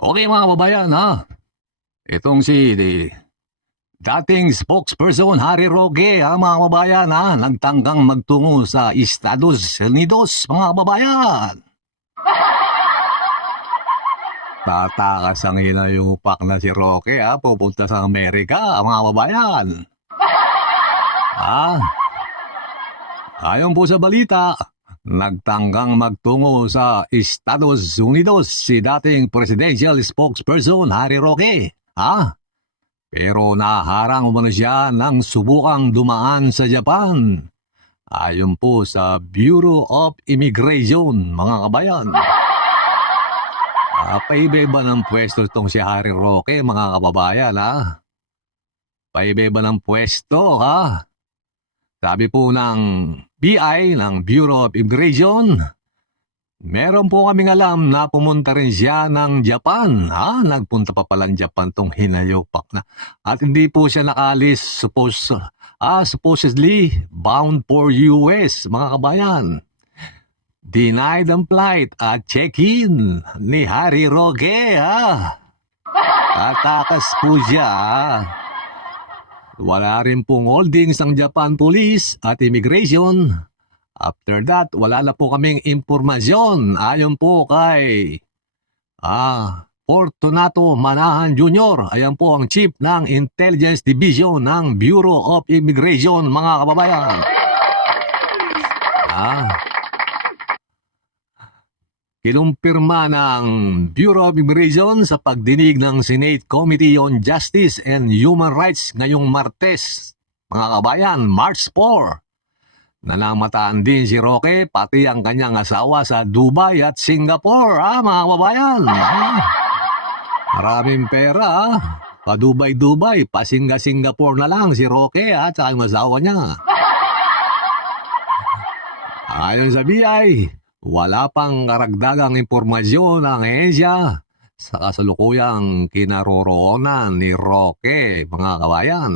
Okay mga kababayan ha, itong dating spokesperson Harry Roque ha mga kababayan ha, nagtanggang magtungo sa Estados Unidos mga kababayan. Tatakas ang hinayupak na si Roque ha, pupunta sa Amerika mga kababayan. Ayon po sa balita, nagtanggang magtungo sa Estados Unidos si dating presidential spokesperson Harry Roque. Pero naharang umano siya ng subukang dumaan sa Japan. Ayon po sa Bureau of Immigration, mga kabayan. Paiba-iba ng pwesto itong si Harry Roque, mga kababayan, ha? Paiba-iba ng pwesto, ha? Sabi po ng BI, ng Bureau of Immigration, meron po kaming alam na pumunta rin siya ng Japan. Nagpunta pa palang Japan tong hinayopak na. At hindi po siya nakalis, supposedly bound for US, mga kabayan. Denied ang flight at check-in ni Harry Roque, Tatakas po siya, Wala rin pong holdings ng Japan Police at Immigration. After that, wala na po kaming impormasyon ayon po kay Fortunato Manahan Jr. Ayan po ang chief ng Intelligence Division ng Bureau of Immigration, mga kababayan. Kinumpirma ng Bureau of Immigration sa pagdinig ng Senate Committee on Justice and Human Rights ngayong Martes, mga kabayan, March 4, na namataan din si Roque pati ang kanyang asawa sa Dubai at Singapore, mga kababayan. Maraming pera, pa Dubai, pa Singapore na lang si Roque at saka yung asawa niya. Ayon sa BI, wala pang karagdagang impormasyon ang ahensya sa kasalukuyang kinaroroonan ni Roque, mga kabayan,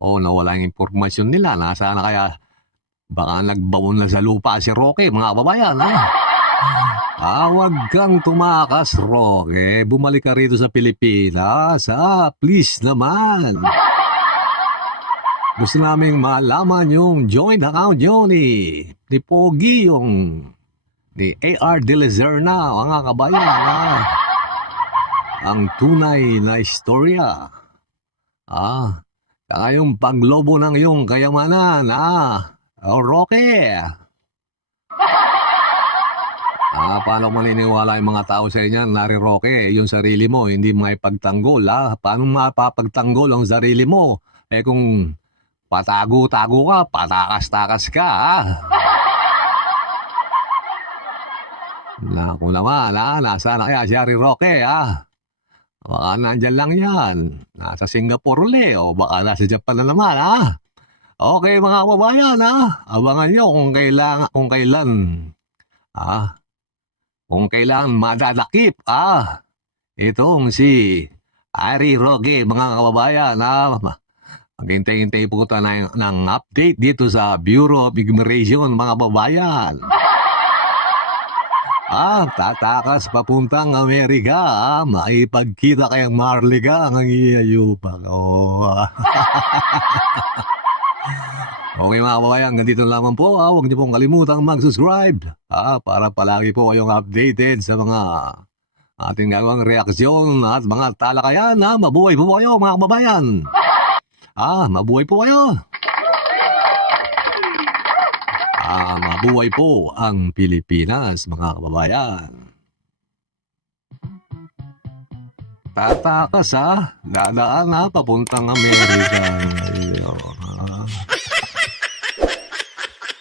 nawala ang impormasyon nila. Nasaan na kaya? Baka nagbaon na sa lupa si Roque, mga kababayan, Huwag kang tumakas, Roque. Bumalik ka rito sa Pilipinas, please naman. Gusto naming malaman yung joint account nyo ni Pogi, ni A.R. De Lezerna, mga kabayan, ang tunay na istorya. Saka yung paglobo ng iyong kayamanan, Roque. Paano maniniwala yung mga tao sa inyo, Harry Roque, yung sarili mo, hindi maipagtanggol, Paano mapapagtanggol ang sarili mo? Kung patago-tago ka, patakas-takas ka, Naku naman, nasaan na kaya si Harry Roque, Baka nandyan lang yan. Nasa Singapore ulit, o baka nasa Japan na naman, Okay, mga kababayan, Abangan nyo kung kailan madadakip, itong si Harry Roque, mga kababayan, Maghintay-hintay po tayo ng update dito sa Bureau of Immigration, mga kababayan. Tatakas papuntang Amerika, maipagkita kayang Marliga ang iyayupak. Okay, mga kababayan, ganito lamang po. Huwag niyo pong kalimutang mag-subscribe para palagi po kayong updated sa mga ating gagawang reaksyon at mga talakayan. Mabuhay po kayo, mga kababayan. Mabuhay po kayo. Mabuhay po ang Pilipinas, mga kababayan. Tatakas, dadaan papuntang Amerika.